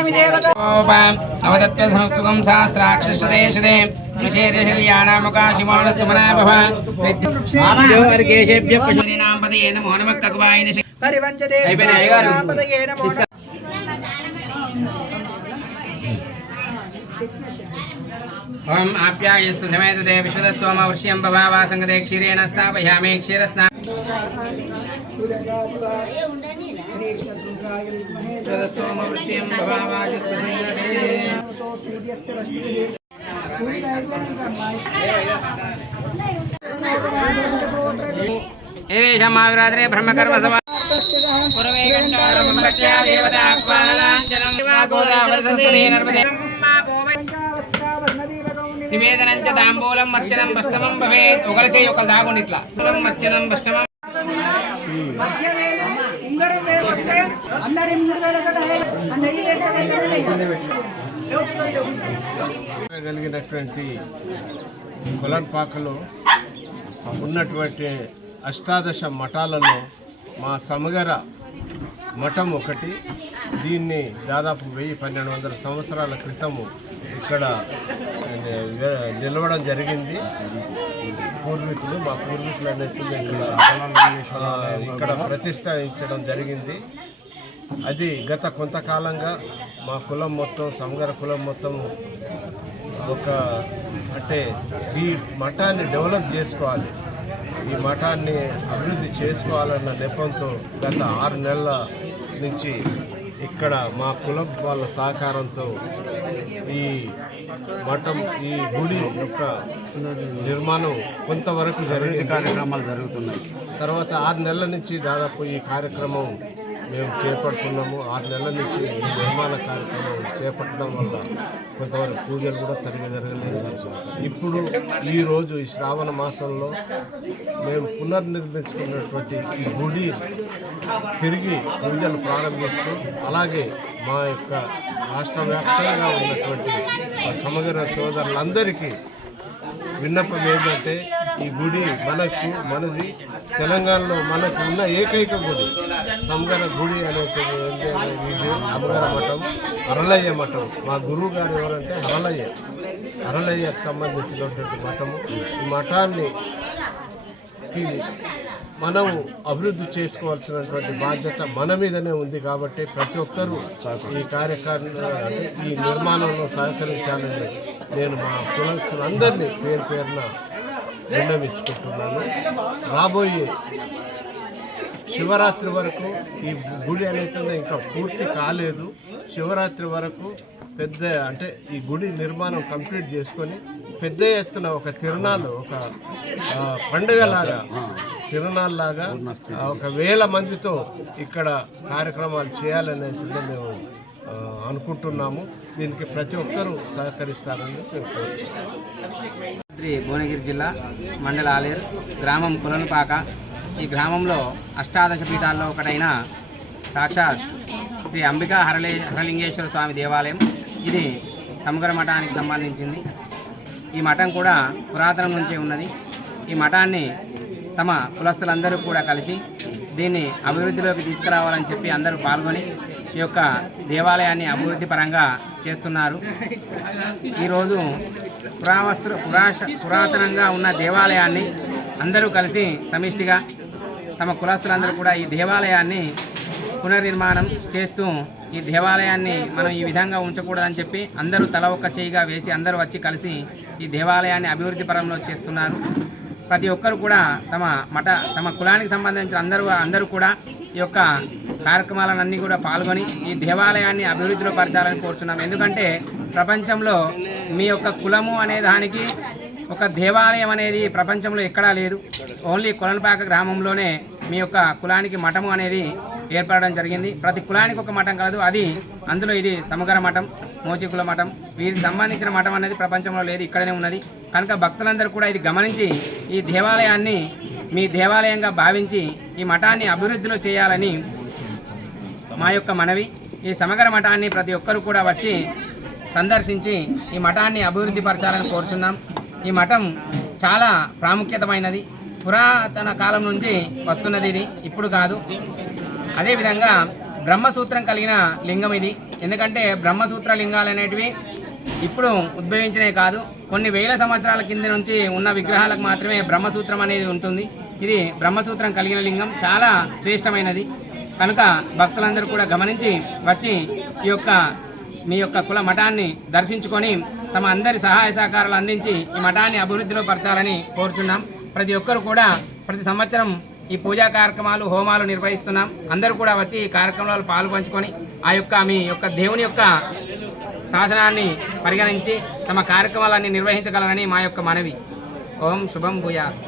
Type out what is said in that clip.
स्वामी देवता अवदत्तसंस्तुकं सहस्राक्षशते निषेधशल्यानामुकाशिमोलसुमनाभव वर्गेशेभ्य पशुरीणां पदये नमो नमः कगवायिन परिवञ्चते पदये नमो ओम आप्यायस्व समेतते विश्वदस्सोम वर्ष्यं भवावा संगते क्षीरेण स्थापयामि क्षीरस्ना विश्वदस्सोम वर्ष्यं भवावा जस्य संगते एषः महाविरात्रे ब्रह्मकर्म सभा पुरवे गण्डारं भक्त्या देवता आह्वानाञ्जनं गोदावरसरस्वती नर्मदे निवेदनं च ताम्बूलं मर्चनं वस्तमं भवेत् ఒకలచే ఒకల దాగుండి ఇట్లా మర్చనం వస్తమం కలిగినటువంటి కొలన్పాకలో ఉన్నటువంటి అష్టాదశ మఠాలలో మా సమగర మఠం ఒకటి. దీన్ని దాదాపు 1000-1200 సంవత్సరాల క్రితము ఇక్కడ నిలవడం జరిగింది. మా పూర్వీకులు అనేది ఇక్కడ ప్రతిష్ఠించడం జరిగింది. అది గత కొంతకాలంగా మా కులం మొత్తం సమగర కులం మొత్తం అంటే ఈ మఠాన్ని డెవలప్ చేసుకోవాలి, ఈ మఠాన్ని అభివృద్ధి చేసుకోవాలన్న నెపంతో గత 6 నెలల నుంచి ఇక్కడ మా కులం వాళ్ళ సహకారంతో ఈ మఠం ఈ గుడి యొక్క నిర్మాణం కొంతవరకు కార్యక్రమాలు జరుగుతున్నాయి. తర్వాత 6 నెలల నుంచి దాదాపు ఈ కార్యక్రమం మేము చేపడుతున్నాము. 6 నెలల నుంచి ఈ నిర్మాణ కార్యక్రమం చేపట్టడం వల్ల కొంతవరకు పూజలు కూడా సరిగ్గా జరగలేదు. ఇప్పుడు ఈరోజు ఈ శ్రావణ మాసంలో మేము పునర్నిర్మించుకున్నటువంటి ఈ గుడి తిరిగి పూజలు ప్రారంభిస్తూ, అలాగే మా యొక్క రాష్ట్ర వ్యాప్తంగా ఉన్నటువంటి సమగ్ర సోదరులందరికీ విన్నపం ఏంటంటే ఈ గుడి మనది తెలంగాణలో మనకు ఉన్న ఏకైక గుడి సమగర గుడి అనేది అమ్మగార మఠం, హరళయ్య మఠం. మా గురువు గారు ఎవరంటే హరళయ్యకు సంబంధించినటువంటి మఠము. ఈ మఠాన్ని మనం అభివృద్ధి చేసుకోవాల్సినటువంటి బాధ్యత మన మీదనే ఉంది. కాబట్టి ప్రతి ఒక్కరూ ఈ ఈ నిర్మాణంలో సహకరించాలని నేను మా కులస్తులందరినీ పేరున విన్నవించుకుంటున్నాను. రాబోయే శివరాత్రి వరకు ఈ గుడి అనేది ఇంకా పూర్తి కాలేదు. శివరాత్రి వరకు ఈ గుడి నిర్మాణం కంప్లీట్ చేసుకొని పెద్ద ఎత్తున ఒక తిరునాళ్ళు, ఒక పండుగలాగా తిరునాళ్ళలాగా 1000 మందితో ఇక్కడ కార్యక్రమాలు చేయాలనేది మేము అనుకుంటున్నాము. దీనికి ప్రతి ఒక్కరూ సహకరిస్తారని భువనగిరి జిల్లా మండల ఆలేరు గ్రామం కులన్పాక. ఈ గ్రామంలో అష్టాదశ పీఠాల్లో ఒకటైన సాక్షాత్ శ్రీ అంబికా హరలింగేశ్వర స్వామి దేవాలయం. ఇది సమగ్ర మఠానికి సంబంధించింది. ఈ మఠం కూడా పురాతనం నుంచే ఉన్నది. ఈ మఠాన్ని తమ కులస్తులందరూ కూడా కలిసి దీన్ని అభివృద్ధిలోకి తీసుకురావాలని చెప్పి అందరూ పాల్గొని ఈ యొక్క దేవాలయాన్ని అభివృద్ధి పరంగా చేస్తున్నారు. ఈరోజు పురాతనంగా ఉన్న దేవాలయాన్ని అందరూ కలిసి సమిష్టిగా తమ కులస్తులందరూ కూడా ఈ దేవాలయాన్ని పునర్నిర్మాణం చేస్తూ ఈ దేవాలయాన్ని మనం ఈ విధంగా ఉంచకూడదని చెప్పి అందరూ తల ఒక్క చేయిగా వేసి అందరూ వచ్చి కలిసి ఈ దేవాలయాన్ని అభివృద్ధి పరంలో చేస్తున్నారు. ప్రతి ఒక్కరు కూడా తమ కులానికి సంబంధించిన అందరూ కూడా ఈ యొక్క కార్యక్రమాలన్నీ కూడా పాల్గొని ఈ దేవాలయాన్ని అభివృద్ధిలో పరచాలని కోరుచున్నాం. ఎందుకంటే ప్రపంచంలో మీ యొక్క కులము అనే దానికి ఒక దేవాలయం అనేది ప్రపంచంలో ఎక్కడా లేదు. ఓన్లీ కొలన్పాక గ్రామంలోనే మీ యొక్క కులానికి మఠము అనేది ఏర్పడడం జరిగింది. ప్రతి కులానికి ఒక మఠం కలదు. అందులో ఇది సమగర మఠం, మోచికుల మఠం, వీరికి సంబంధించిన మఠం అనేది ప్రపంచంలో లేదు, ఇక్కడనే ఉన్నది. కనుక భక్తులందరూ కూడా ఇది గమనించి ఈ దేవాలయాన్ని మీ దేవాలయంగా భావించి ఈ మఠాన్ని అభివృద్ధిలో చేయాలని మా యొక్క మనవి. ఈ సమగర మఠాన్ని ప్రతి ఒక్కరూ కూడా వచ్చి సందర్శించి ఈ మఠాన్ని అభివృద్ధి పరచాలని కోరుచున్నాం. ఈ మఠం చాలా ప్రాముఖ్యతమైనది. పురాతన కాలం నుంచి వస్తున్నది, ఇది ఇప్పుడు కాదు. అదేవిధంగా బ్రహ్మసూత్రం కలిగిన లింగం ఇది. ఎందుకంటే బ్రహ్మసూత్ర లింగాలు అనేటివి ఇప్పుడు ఉద్భవించినవి కాదు, కొన్ని వేల సంవత్సరాల కింద నుంచి ఉన్న విగ్రహాలకు మాత్రమే బ్రహ్మసూత్రం అనేది ఉంటుంది. ఇది బ్రహ్మసూత్రం కలిగిన లింగం, చాలా శ్రేష్టమైనది. కనుక భక్తులందరూ కూడా గమనించి వచ్చి మీ యొక్క కుల మఠాన్ని దర్శించుకొని తమ అందరి సహాయ సహకారాలు అందించి ఈ మఠాన్ని అభివృద్ధిలో పరచాలని కోరుచున్నాం. ప్రతి ఒక్కరు కూడా ప్రతి సంవత్సరం ఈ పూజా కార్యక్రమాలు, హోమాలు నిర్వహిస్తున్నాం. అందరూ కూడా వచ్చి ఈ కార్యక్రమాలు పాలు పంచుకొని మీ యొక్క దేవుని యొక్క శాసనాన్ని పరిగణించి తమ కార్యక్రమాలన్నీ నిర్వహించగలరని మా యొక్క మనవి. ఓం శుభం భూయాత్.